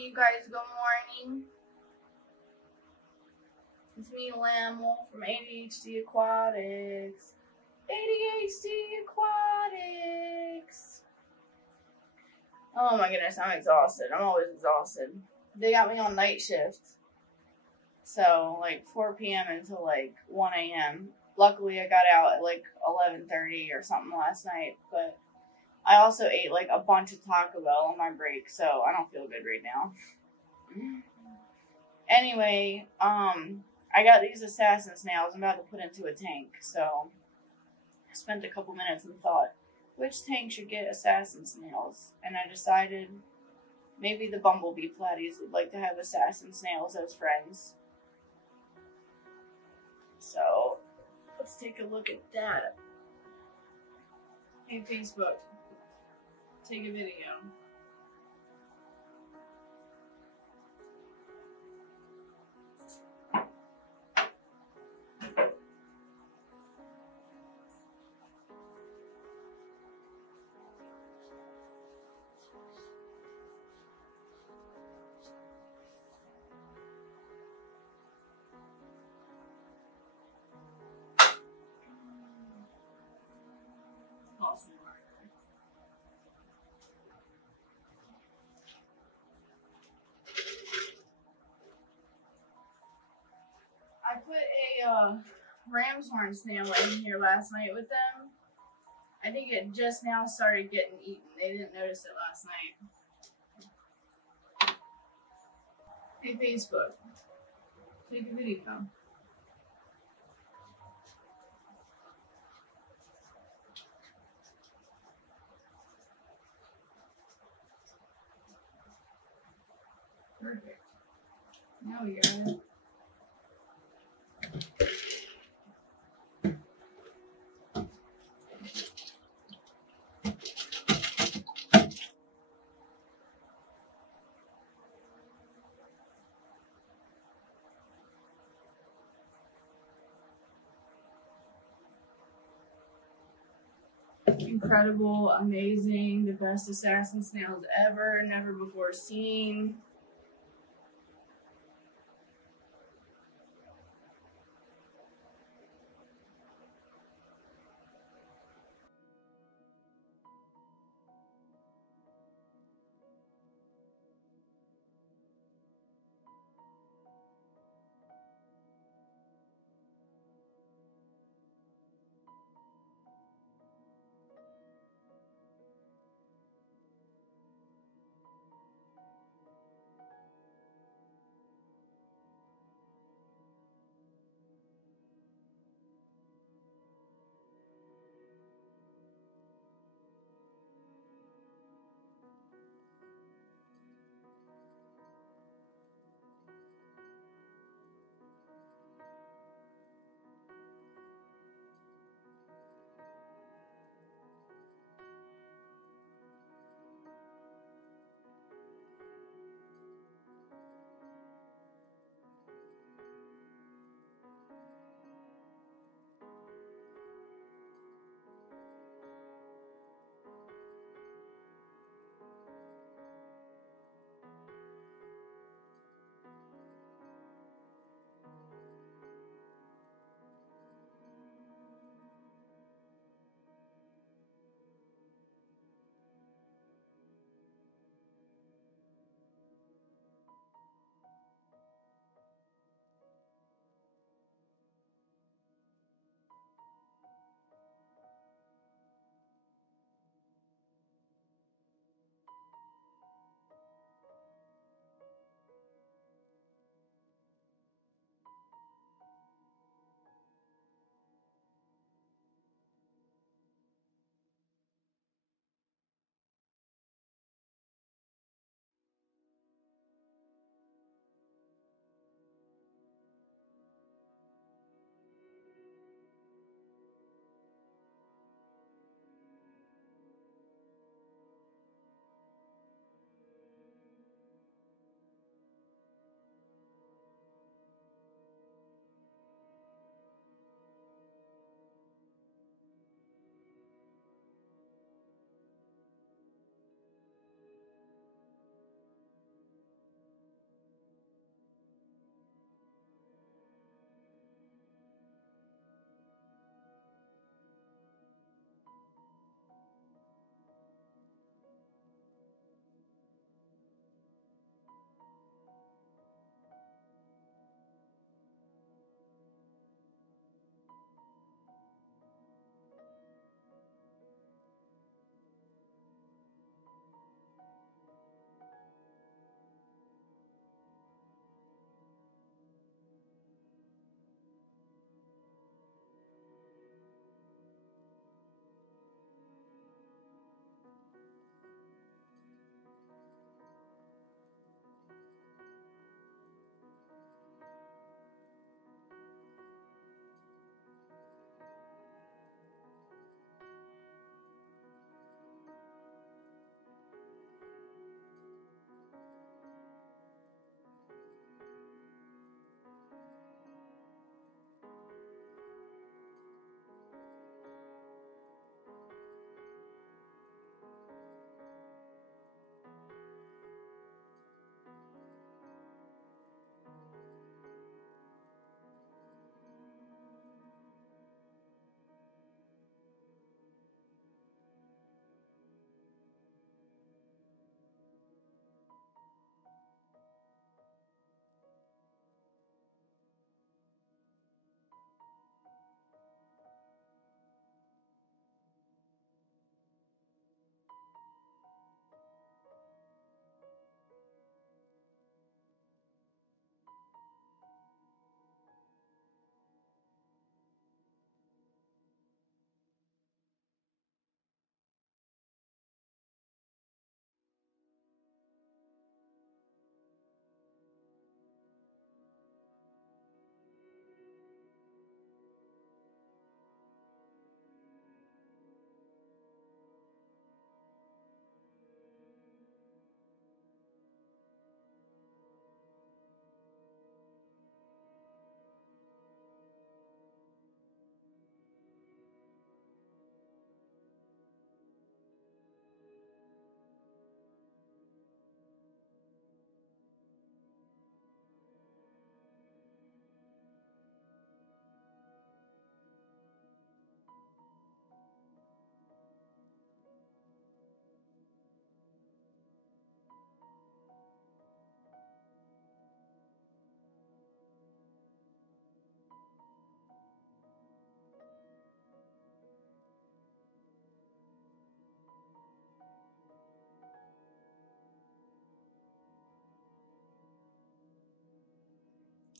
You guys, good morning. It's me, Ramble, from ADHD Aquatics. ADHD Aquatics. Oh my goodness, I'm exhausted. I'm always exhausted. They got me on night shift. So, like 4 p.m. until like 1 a.m. Luckily, I got out at like 11:30 or something last night, but I also ate like a bunch of Taco Bell on my break, so I don't feel good right now. Anyway, I got these assassin snails I'm about to put into a tank, so I spent a couple minutes and thought, which tank should get assassin snails? And I decided maybe the bumblebee platies would like to have assassin snails as friends. So, let's take a look at that. Hey, Facebook, take a video. Awesome. I put a ram's horn snail in here last night with them. I think it just now started getting eaten. They didn't notice it last night. Hey, Facebook, take a video. Perfect. Now we got it. Incredible, amazing, the best assassin snails ever, never before seen.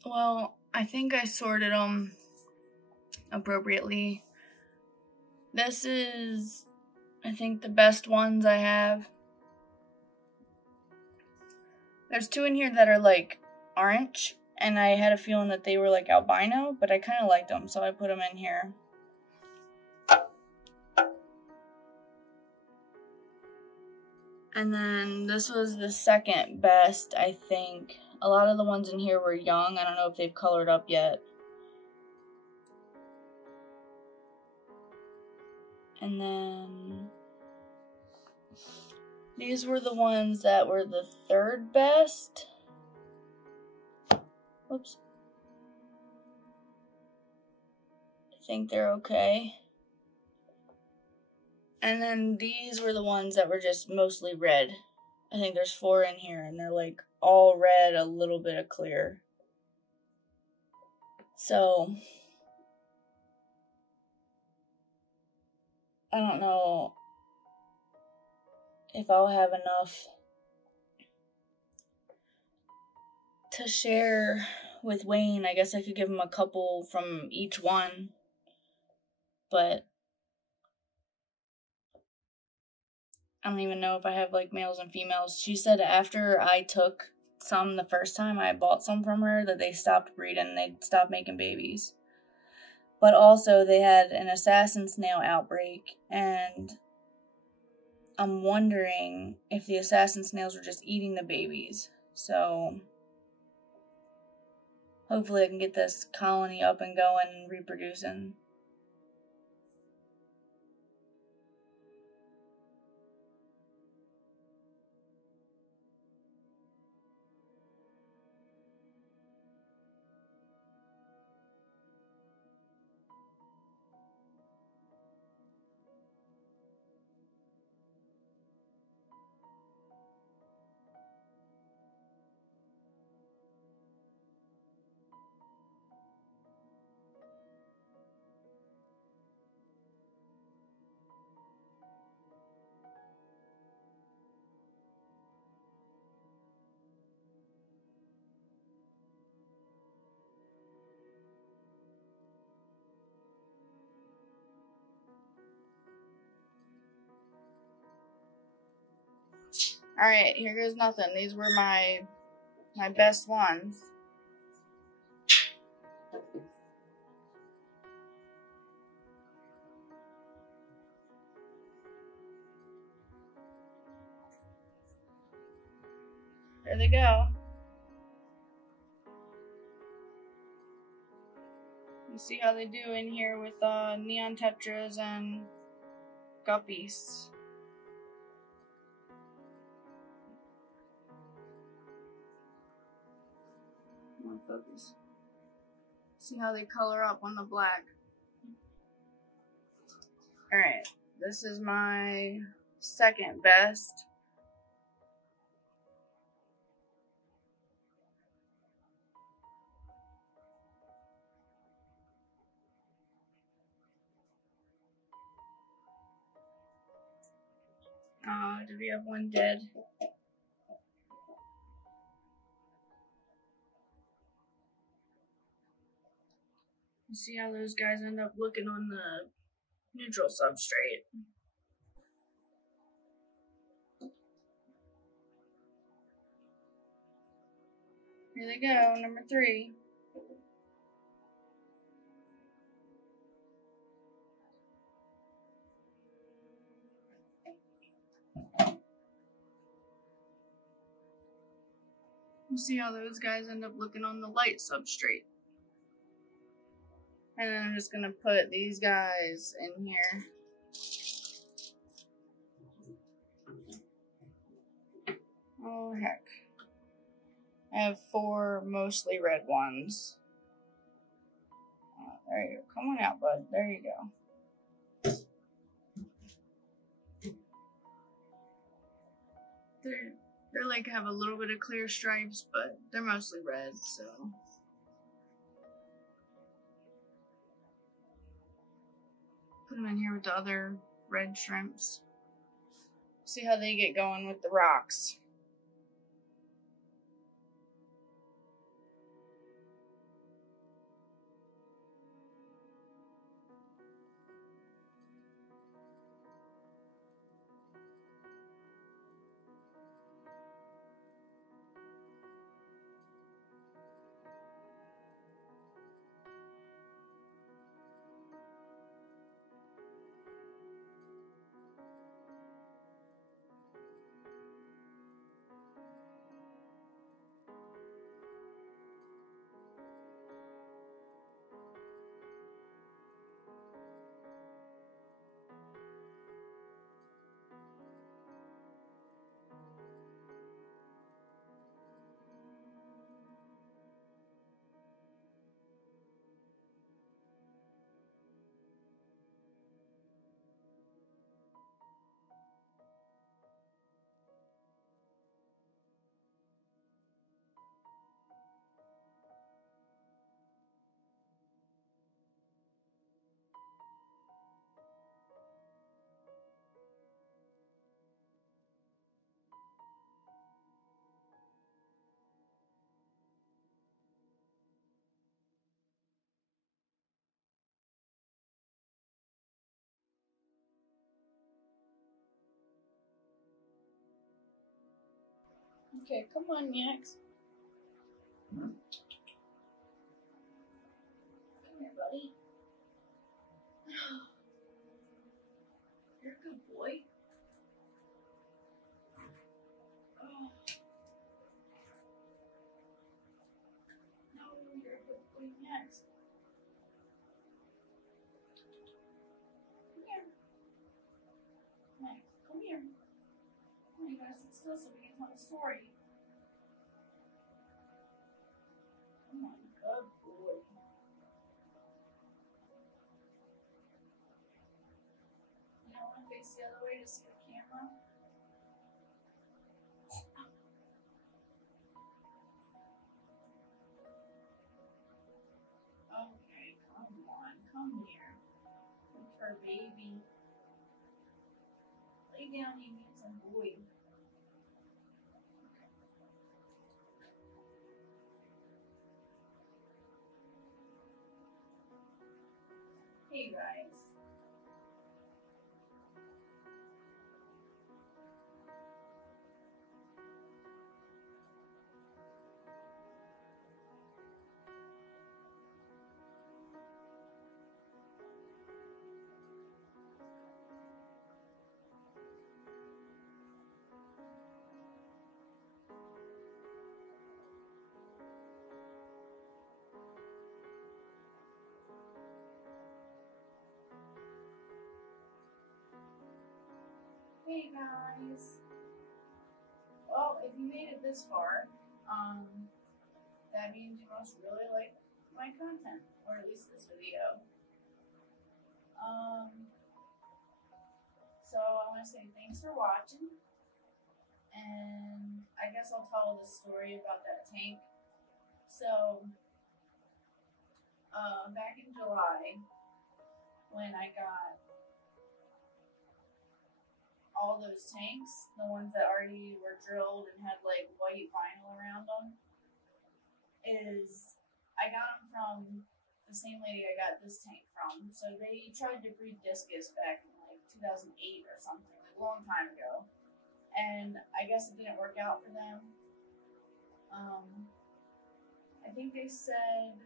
Well, I think I sorted them appropriately. This is, I think, the best ones I have. There's two in here that are like orange, and I had a feeling that they were like albino, but I kind of liked them, so I put them in here. And then this was the second best, I think. A lot of the ones in here were young. I don't know if they've colored up yet. And then these were the ones that were the third best. Whoops. I think they're okay. And then these were the ones that were just mostly red. I think there's 4 in here, and they're like all red, a little bit of clear. So, I don't know if I'll have enough to share with Wayne. I guess I could give him a couple from each one, but I don't even know if I have like males and females. She said after I took some the first time I bought some from her that they stopped breeding, they stopped making babies. But also they had an assassin snail outbreak, and I'm wondering if the assassin snails were just eating the babies. So hopefully I can get this colony up and going and reproducing. Alright, here goes nothing. These were my best ones. There they go. You see how they do in here with neon tetras and guppies. Come on, focus. See how they color up on the black. Alright, this is my second best. Did we have one dead? You see how those guys end up looking on the neutral substrate. Here they go, number 3. You see how those guys end up looking on the light substrate. And then I'm just gonna put these guys in here. Oh heck. I have 4 mostly red ones. There you go. Come on out, bud. There you go. They're like have a little bit of clear stripes, but they're mostly red, so. Put them in here with the other red shrimps. See how they get going with the rocks. Okay, come on, Max. Come here, buddy. You're a good boy. Oh. No, you're a good boy, Max. Come here. Max, come here. Oh, you gotta sit still so we can tell the story. Come on, good boy. You don't want to face the other way to see the camera? Okay, come on, come here. Good for baby. Lay down, you handsome boy. Hey guys. Hey guys. Well, if you made it this far, that means you must really like my content, or at least this video. So I want to say thanks for watching, and I guess I'll tell the story about that tank. So, back in July, when I got all those tanks, the ones that already were drilled and had like white vinyl around them, I got them from the same lady I got this tank from. So they tried to breed discus back in like 2008 or something, like a long time ago. And I guess it didn't work out for them. I think they said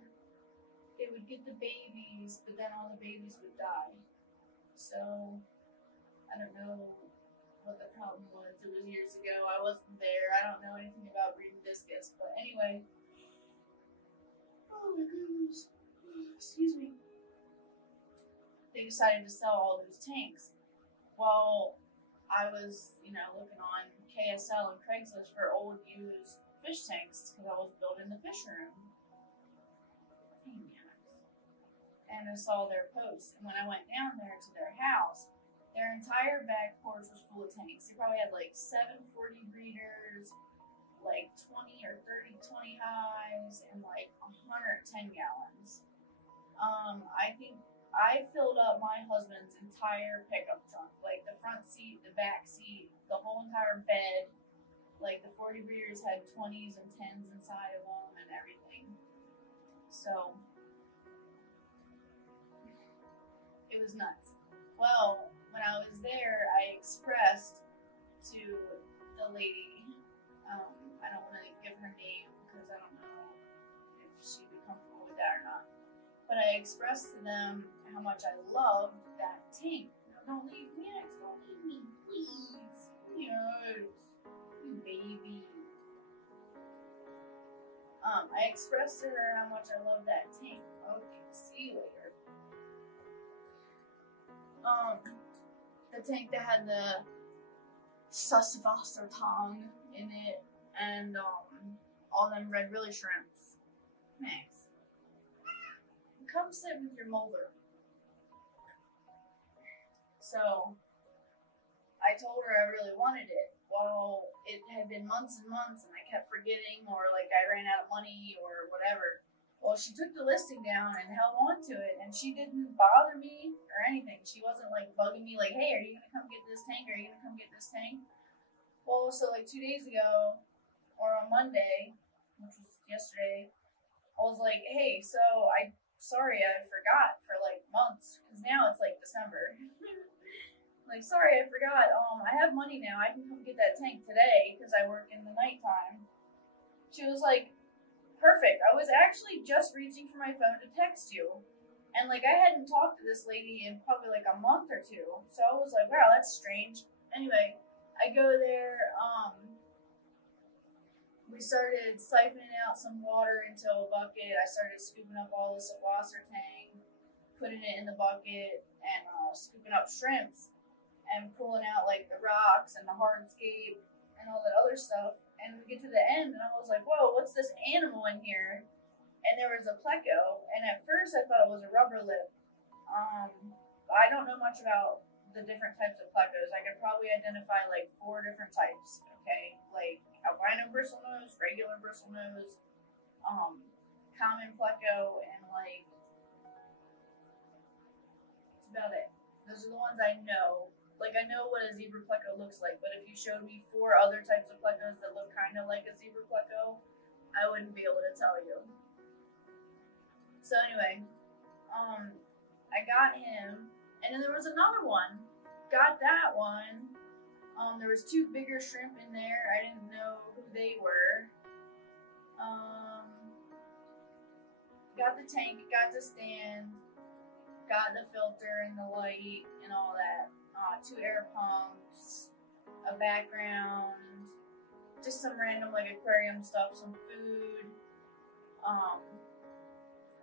they would get the babies, but then all the babies would die. So I don't know what the problem was. It was years ago. I wasn't there. I don't know anything about breeding discus. But anyway. Oh my goodness. Excuse me. They decided to sell all those tanks. Well, I was, looking on KSL and Craigslist for old used fish tanks because I was building the fish room. And I saw their post. And when I went down there to their house, their entire back porch was full of tanks. They probably had like 740 breeders, like 20 or 30 20 highs, and like 110 gallons. I think I filled up my husband's entire pickup trunk, like the front seat, the back seat, the whole entire bed. Like the 40 breeders had 20s and 10s inside of them and everything. So it was nuts. Well, when I was there, I expressed to the lady, I don't want to give her name because I don't know if she'd be comfortable with that or not, but I expressed to them how much I loved that tank. No, don't leave me, Max, don't leave me, please. Yes, you baby. I expressed to her how much I love that tank. Okay, see you later. The tank that had the Susswasser tongue in it, and all them red Rili shrimps. Max, come sit with your molder. So I told her I really wanted it. Well, it had been months and months, and I kept forgetting, or like I ran out of money, or whatever. Well, she took the listing down and held on to it, and she didn't bother me or anything. She wasn't like bugging me like, hey, are you going to come get this tank? Are you going to come get this tank? Well, so like 2 days ago, or on Monday, which was yesterday, I was like, hey, so sorry, I forgot for like months, because now it's like December. Like, sorry, I forgot. I have money now. I can come get that tank today because I work in the nighttime. She was like, perfect. I was actually just reaching for my phone to text you. And, like, I hadn't talked to this lady in probably, like, a month or two. So I was like, wow, that's strange. Anyway, I go there. We started siphoning out some water into a bucket. I started scooping up all this wasser tank, putting it in the bucket, and scooping up shrimps. And pulling out like the rocks and the hardscape and all that other stuff. And we get to the end and I was like, whoa, what's this animal in here? And there was a pleco. And at first I thought it was a rubber lip. I don't know much about the different types of plecos. I could probably identify like 4 different types. Okay, like albino bristlenose, regular bristlenose, common pleco, and like that's about it. Those are the ones I know. Like, I know what a zebra pleco looks like, but if you showed me 4 other types of plecos that look kind of like a zebra pleco, I wouldn't be able to tell you. So anyway, I got him, and then there was another one. Got that one. There was 2 bigger shrimp in there. I didn't know who they were. Got the tank, got the stand, got the filter and the light and all that. 2 air pumps, a background, just some random like aquarium stuff, some food. Got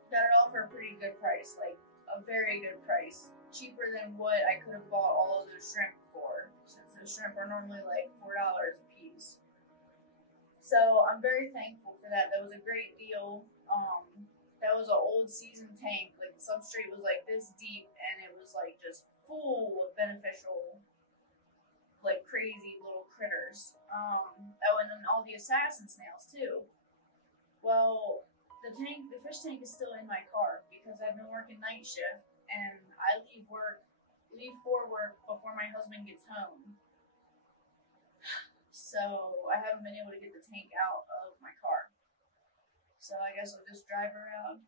it all for a pretty good price, like a very good price. Cheaper than what I could have bought all of those shrimp for, since the shrimp are normally like $4 a piece. So I'm very thankful for that. That was a great deal. That was an old seasoned tank. Like the substrate was like this deep and it was like just full of beneficial, like crazy little critters. Oh, and then all the assassin snails too. Well, the fish tank is still in my car because I've been working night shift and I leave for work before my husband gets home. So I haven't been able to get the tank out of my car. So I guess I'll just drive around.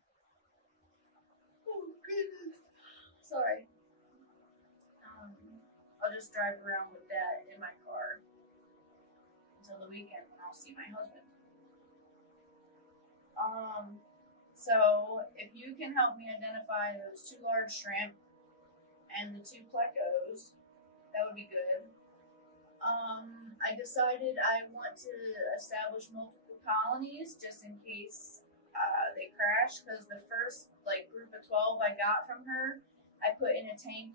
Oh goodness. Sorry. I'll just drive around with that in my car until the weekend when I'll see my husband. So if you can help me identify those 2 large shrimp and the 2 plecos, that would be good. I decided I want to establish multiple colonies just in case they crash, because the first like group of 12 I got from her, I put in a tank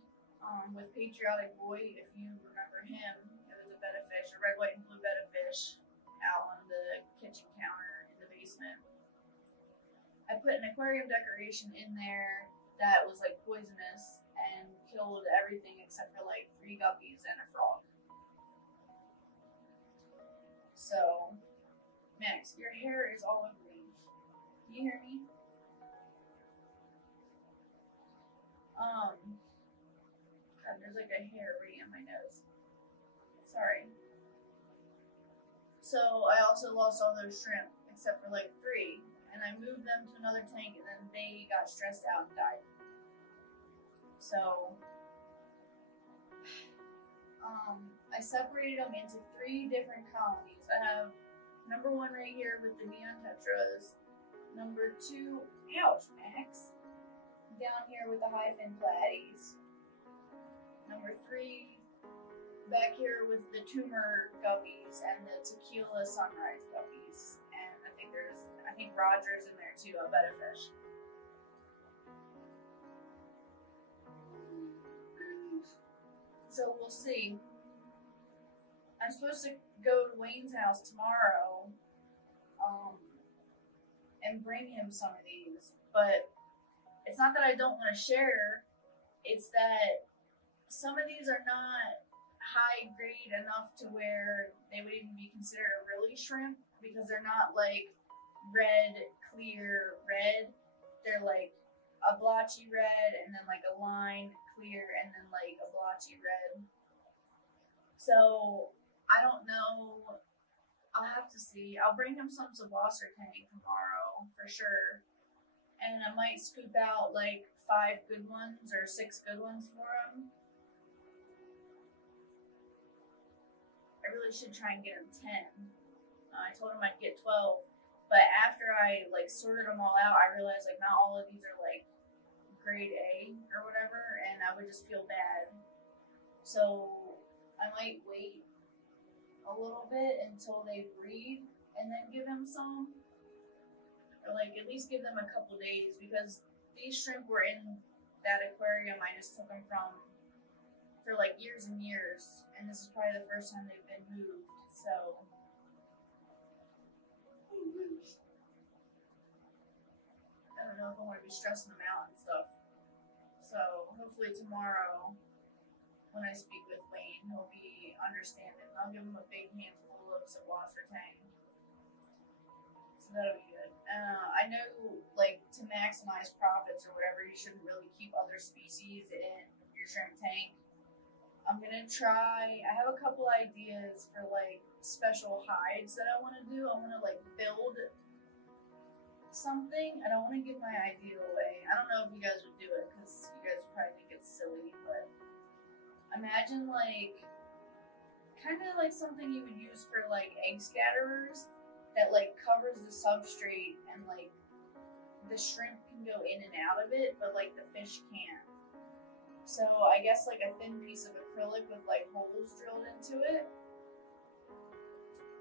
with Patriotic Boy, if you remember him. It was a betta fish, a red, white, and blue betta fish out on the kitchen counter in the basement. I put an aquarium decoration in there that was like poisonous and killed everything except for like 3 guppies and a frog. So, Max, your hair is all over me. Can you hear me? God, there's like a hair right on my nose. Sorry. So I also lost all those shrimp except for like 3. And I moved them to another tank and then they got stressed out and died. So I separated them into 3 different colonies. I have number 1 right here with the neon tetras. Number 2, ouch, Max, down here with the hyphen platties. Number 3, back here with the tumor guppies and the tequila sunrise guppies. And I think Roger's in there too, a betta fish. So we'll see. I'm supposed to go to Wayne's house tomorrow and bring him some of these, but it's not that I don't want to share, it's that some of these are not high grade enough to where they would even be considered a really shrimp, because they're not like red, clear red. They're like a blotchy red and then like a line clear and then like a blotchy red. So I don't know. I'll have to see. I'll bring him some Sabosser tank tomorrow for sure. And I might scoop out like 5 good ones or 6 good ones for him. I really should try and get him 10. I told him I'd get 12, but after I like sorted them all out, I realized like not all of these are like grade A or whatever, and I would just feel bad. So I might wait a little bit until they breed and then give them some, or like at least give them a couple days, because these shrimp were in that aquarium I just took them from for like years and years, and this is probably the first time they've been moved. So I don't know if I want to be stressing them out and stuff. So hopefully tomorrow, when I speak with Wayne, he'll be understanding. I'll give him a big handful of Sawasser Tang. So that'll be good. I know, like, to maximize profits or whatever, you shouldn't really keep other species in your shrimp tank. I'm gonna try. I have a couple ideas for like special hides that I want to do. I want to like build something. I don't want to give my idea away. I don't know if you guys would do it because you guys would probably think it's silly, but imagine like kind of like something you would use for like egg scatterers that like covers the substrate, and like the shrimp can go in and out of it, but like the fish can't. So I guess like a thin piece of acrylic with like holes drilled into it.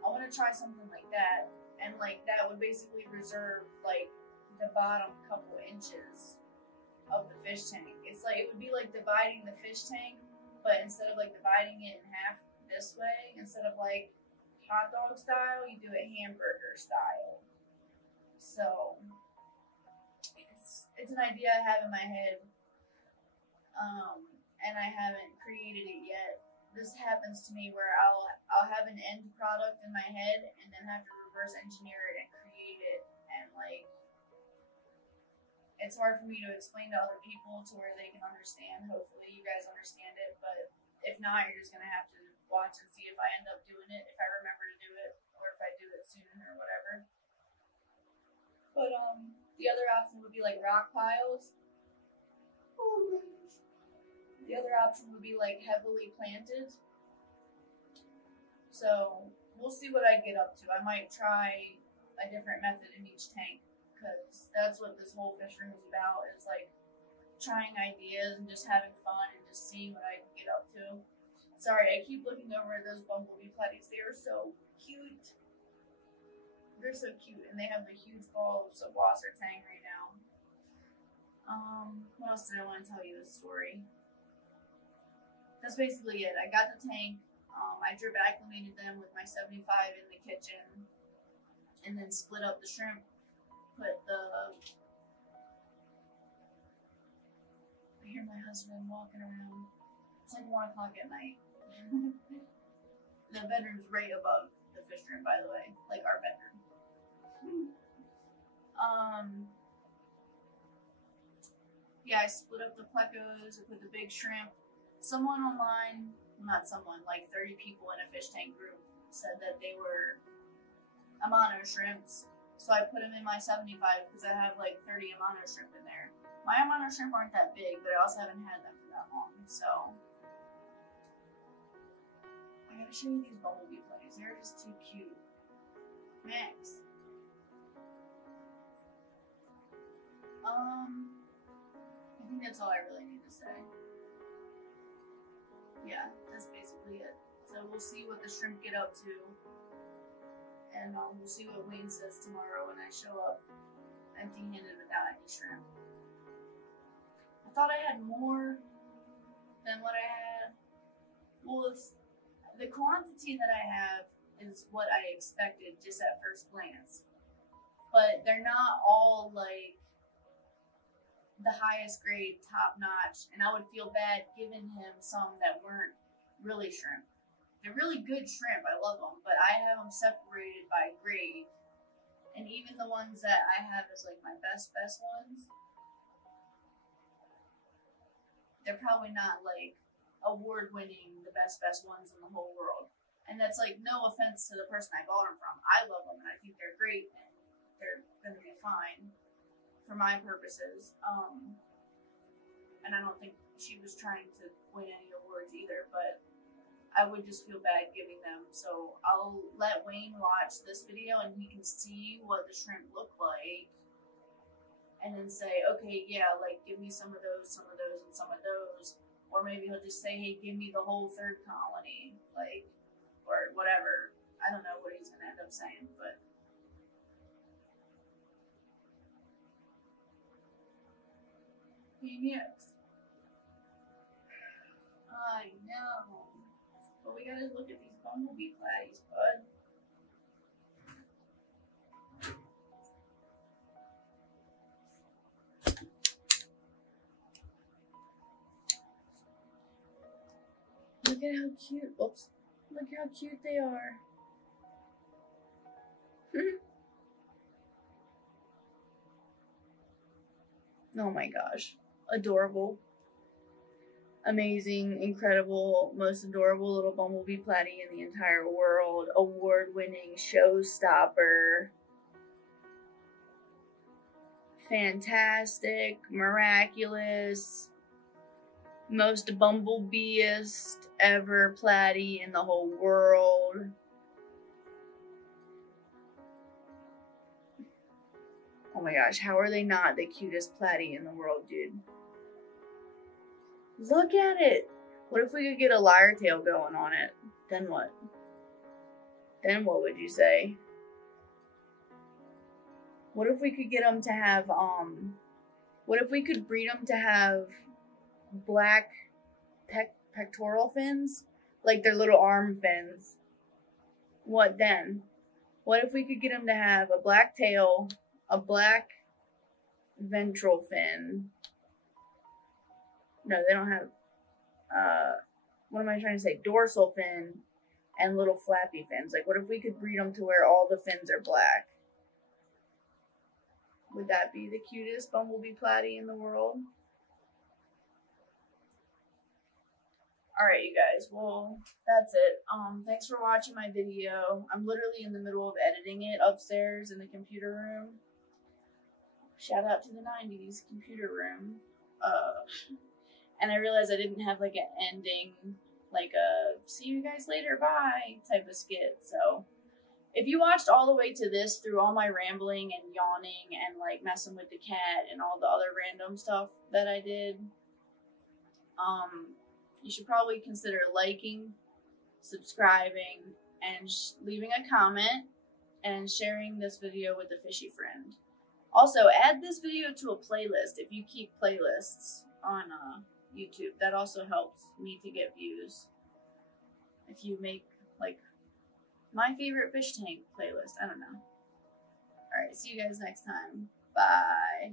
I want to try something like that, and like that would basically reserve like the bottom couple inches of the fish tank. It's like it would be like dividing the fish tank, but instead of like dividing it in half this way, instead of like hot dog style, you do it hamburger style. So it's an idea I have in my head. And I haven't created it yet. This happens to me where I'll have an end product in my head and then have to reverse engineer it and create it, and like it's hard for me to explain to other people to where they can understand. Hopefully you guys understand it, but if not, you're just gonna have to watch and see if I end up doing it, if I remember to do it, or if I do it soon or whatever. But the other option would be like rock piles. The other option would be like heavily planted. So we'll see what I get up to. I might try a different method in each tank, because that's what this whole fish room is about, is like trying ideas and just having fun and just seeing what I can get up to. Sorry, I keep looking over at those bumblebee platies. They are so cute. They're so cute, and they have the huge ball of Sawasser Tang right now. What else did I want to tell you this story? That's basically it. I got the tank. I drip acclimated them with my 75 in the kitchen, and then split up the shrimp. Put the. I hear my husband walking around. It's like 1 o'clock at night. The bedroom's right above the fish room, by the way, like our bedroom. Yeah, I split up the Plecos. I put the big shrimp. Someone online, not someone, like 30 people in a fish tank group said that they were Amano shrimps. So I put them in my 75 because I have like 30 Amano shrimp in there. My Amano shrimp aren't that big, but I also haven't had them for that long. So I gotta show you these bumblebee plays. They're just too cute. Max. I think that's all I really need to say. Yeah, that's basically it. So we'll see what the shrimp get up to, and we'll see what Wayne says tomorrow when I show up empty-handed without any shrimp. I thought I had more than what I had. Well, it's, the quantity that I have is what I expected just at first glance, but they're not all like the highest grade, top notch, and I would feel bad giving him some that weren't really shrimp. They're really good shrimp, I love them, but I have them separated by grade, and even the ones that I have as like my best ones, they're probably not like award-winning, the best ones in the whole world. And that's like no offense to the person I bought them from. I love them and I think they're great and they're gonna be fine for my purposes. And I don't think she was trying to win any awards either, but I would just feel bad giving them. So I'll let Wayne watch this video and he can see what the shrimp look like. And then say, okay, yeah, like give me some of those, and some of those. Or maybe he'll just say, hey, give me the whole third colony. Like, or whatever. I don't know what he's going to end up saying, but. Yes. I know. But we gotta look at these bumblebee platies, bud. Look at how cute. Oops. Look how cute they are. Oh my gosh. Adorable. Amazing, incredible, most adorable little bumblebee platy in the entire world. Award-winning showstopper. Fantastic, miraculous, most bumblebeest ever platy in the whole world. Oh my gosh, how are they not the cutest platy in the world, dude? Look at it. What if we could get a lyre tail going on it? Then what? Then what would you say? What if we could get them to have, what if we could breed them to have black pectoral fins? Like their little arm fins. What then? What if we could get them to have a black tail, a black ventral fin? No, they don't have, what am I trying to say? Dorsal fin and little flappy fins. Like, what if we could breed them to where all the fins are black? Would that be the cutest bumblebee platy in the world? Alright, you guys. Well, that's it. Thanks for watching my video. I'm literally in the middle of editing it upstairs in the computer room. Shout out to the 90s computer room. And I realized I didn't have like an ending, like a see you guys later, bye type of skit. So if you watched all the way to this through all my rambling and yawning and like messing with the cat and all the other random stuff that I did, you should probably consider liking, subscribing, and leaving a comment and sharing this video with a fishy friend. Also, add this video to a playlist if you keep playlists on YouTube. That also helps me to get views. If you make like my favorite fish tank playlist, I don't know. Alright, see you guys next time. Bye.